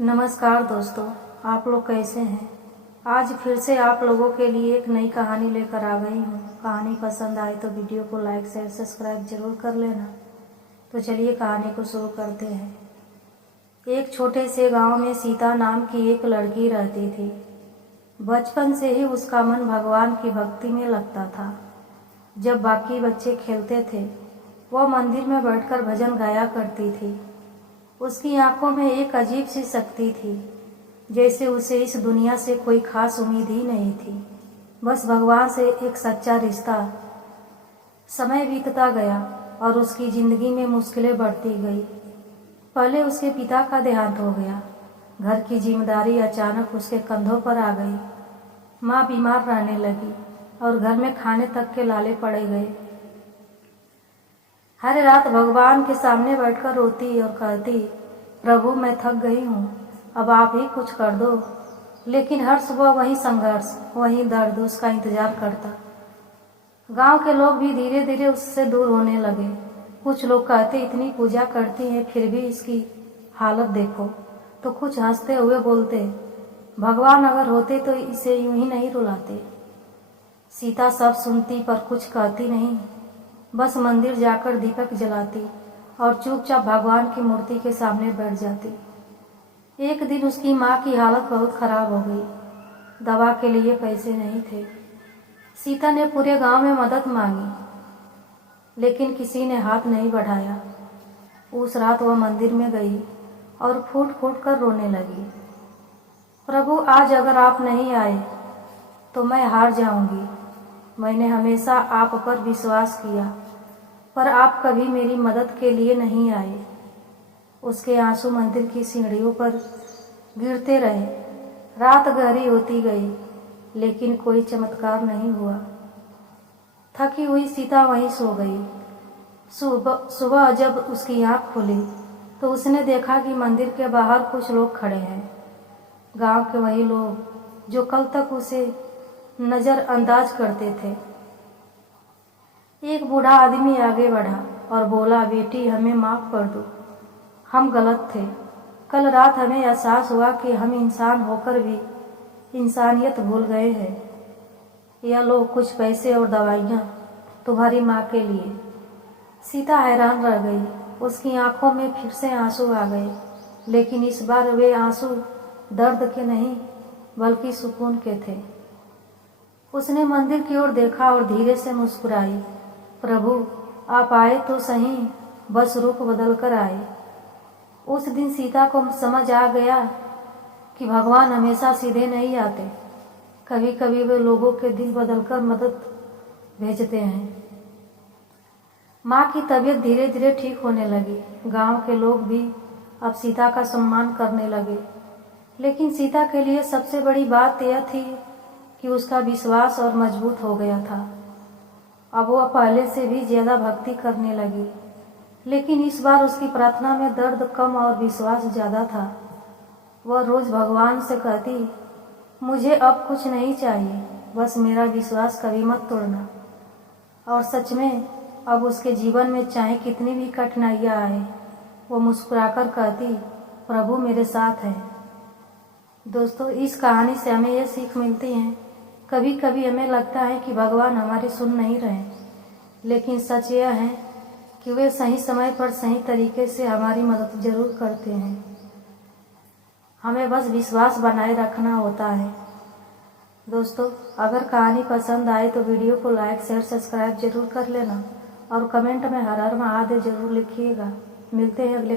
नमस्कार दोस्तों, आप लोग कैसे हैं। आज फिर से आप लोगों के लिए एक नई कहानी लेकर आ गई हूँ। कहानी पसंद आए तो वीडियो को लाइक शेयर सब्सक्राइब जरूर कर लेना। तो चलिए कहानी को शुरू करते हैं। एक छोटे से गांव में सीता नाम की एक लड़की रहती थी। बचपन से ही उसका मन भगवान की भक्ति में लगता था। जब बाकी बच्चे खेलते थे वह मंदिर में बैठकर भजन गाया करती थी। उसकी आंखों में एक अजीब सी शक्ति थी, जैसे उसे इस दुनिया से कोई खास उम्मीद ही नहीं थी, बस भगवान से एक सच्चा रिश्ता। समय बीतता गया और उसकी जिंदगी में मुश्किलें बढ़ती गई। पहले उसके पिता का देहांत हो गया। घर की जिम्मेदारी अचानक उसके कंधों पर आ गई। माँ बीमार रहने लगी और घर में खाने तक के लाले पड़े गए। हर रात भगवान के सामने बैठकर रोती और कहती, प्रभु मैं थक गई हूँ, अब आप ही कुछ कर दो। लेकिन हर सुबह वही संघर्ष, वही दर्द उसका इंतजार करता। गांव के लोग भी धीरे धीरे उससे दूर होने लगे। कुछ लोग कहते, इतनी पूजा करती हैं फिर भी इसकी हालत देखो। तो कुछ हंसते हुए बोलते, भगवान अगर होते तो इसे यूं ही नहीं रुलाते। सीता सब सुनती पर कुछ कहती नहीं, बस मंदिर जाकर दीपक जलाती और चुपचाप भगवान की मूर्ति के सामने बैठ जाती। एक दिन उसकी माँ की हालत बहुत खराब हो गई। दवा के लिए पैसे नहीं थे। सीता ने पूरे गांव में मदद मांगी, लेकिन किसी ने हाथ नहीं बढ़ाया। उस रात वह मंदिर में गई और फूट फूट कर रोने लगी। प्रभु आज अगर आप नहीं आए तो मैं हार जाऊंगी। मैंने हमेशा आप पर विश्वास किया, पर आप कभी मेरी मदद के लिए नहीं आए। उसके आंसू मंदिर की सीढ़ियों पर गिरते रहे। रात गहरी होती गई, लेकिन कोई चमत्कार नहीं हुआ। थकी हुई सीता वहीं सो गई। सुबह जब उसकी आंख खुली तो उसने देखा कि मंदिर के बाहर कुछ लोग खड़े हैं। गांव के वही लोग जो कल तक उसे नजरअंदाज करते थे। एक बूढ़ा आदमी आगे बढ़ा और बोला, बेटी हमें माफ कर दो, हम गलत थे। कल रात हमें एहसास हुआ कि हम इंसान होकर भी इंसानियत भूल गए हैं। यह लो कुछ पैसे और दवाइयाँ तुम्हारी माँ के लिए। सीता हैरान रह गई। उसकी आंखों में फिर से आंसू आ गए, लेकिन इस बार वे आंसू दर्द के नहीं बल्कि सुकून के थे। उसने मंदिर की ओर देखा और धीरे से मुस्कुराई। प्रभु आप आए तो सही, बस रूप बदल कर आए। उस दिन सीता को समझ आ गया कि भगवान हमेशा सीधे नहीं आते। कभी कभी वे लोगों के दिल बदलकर मदद भेजते हैं। माँ की तबीयत धीरे धीरे ठीक होने लगी। गांव के लोग भी अब सीता का सम्मान करने लगे। लेकिन सीता के लिए सबसे बड़ी बात यह थी कि उसका विश्वास और मजबूत हो गया था। अब वह पहले से भी ज्यादा भक्ति करने लगी, लेकिन इस बार उसकी प्रार्थना में दर्द कम और विश्वास ज्यादा था। वह रोज भगवान से कहती, मुझे अब कुछ नहीं चाहिए, बस मेरा विश्वास कभी मत तोड़ना। और सच में अब उसके जीवन में चाहे कितनी भी कठिनाइयाँ आए, वो मुस्कुराकर कहती, प्रभु मेरे साथ है। दोस्तों, इस कहानी से हमें यह सीख मिलती है, कभी कभी हमें लगता है कि भगवान हमारी सुन नहीं रहे, लेकिन सच यह है कि वे सही समय पर सही तरीके से हमारी मदद जरूर करते हैं। हमें बस विश्वास बनाए रखना होता है। दोस्तों, अगर कहानी पसंद आए तो वीडियो को लाइक शेयर सब्सक्राइब जरूर कर लेना और कमेंट में हर हर महादेव जरूर लिखिएगा। मिलते हैं अगले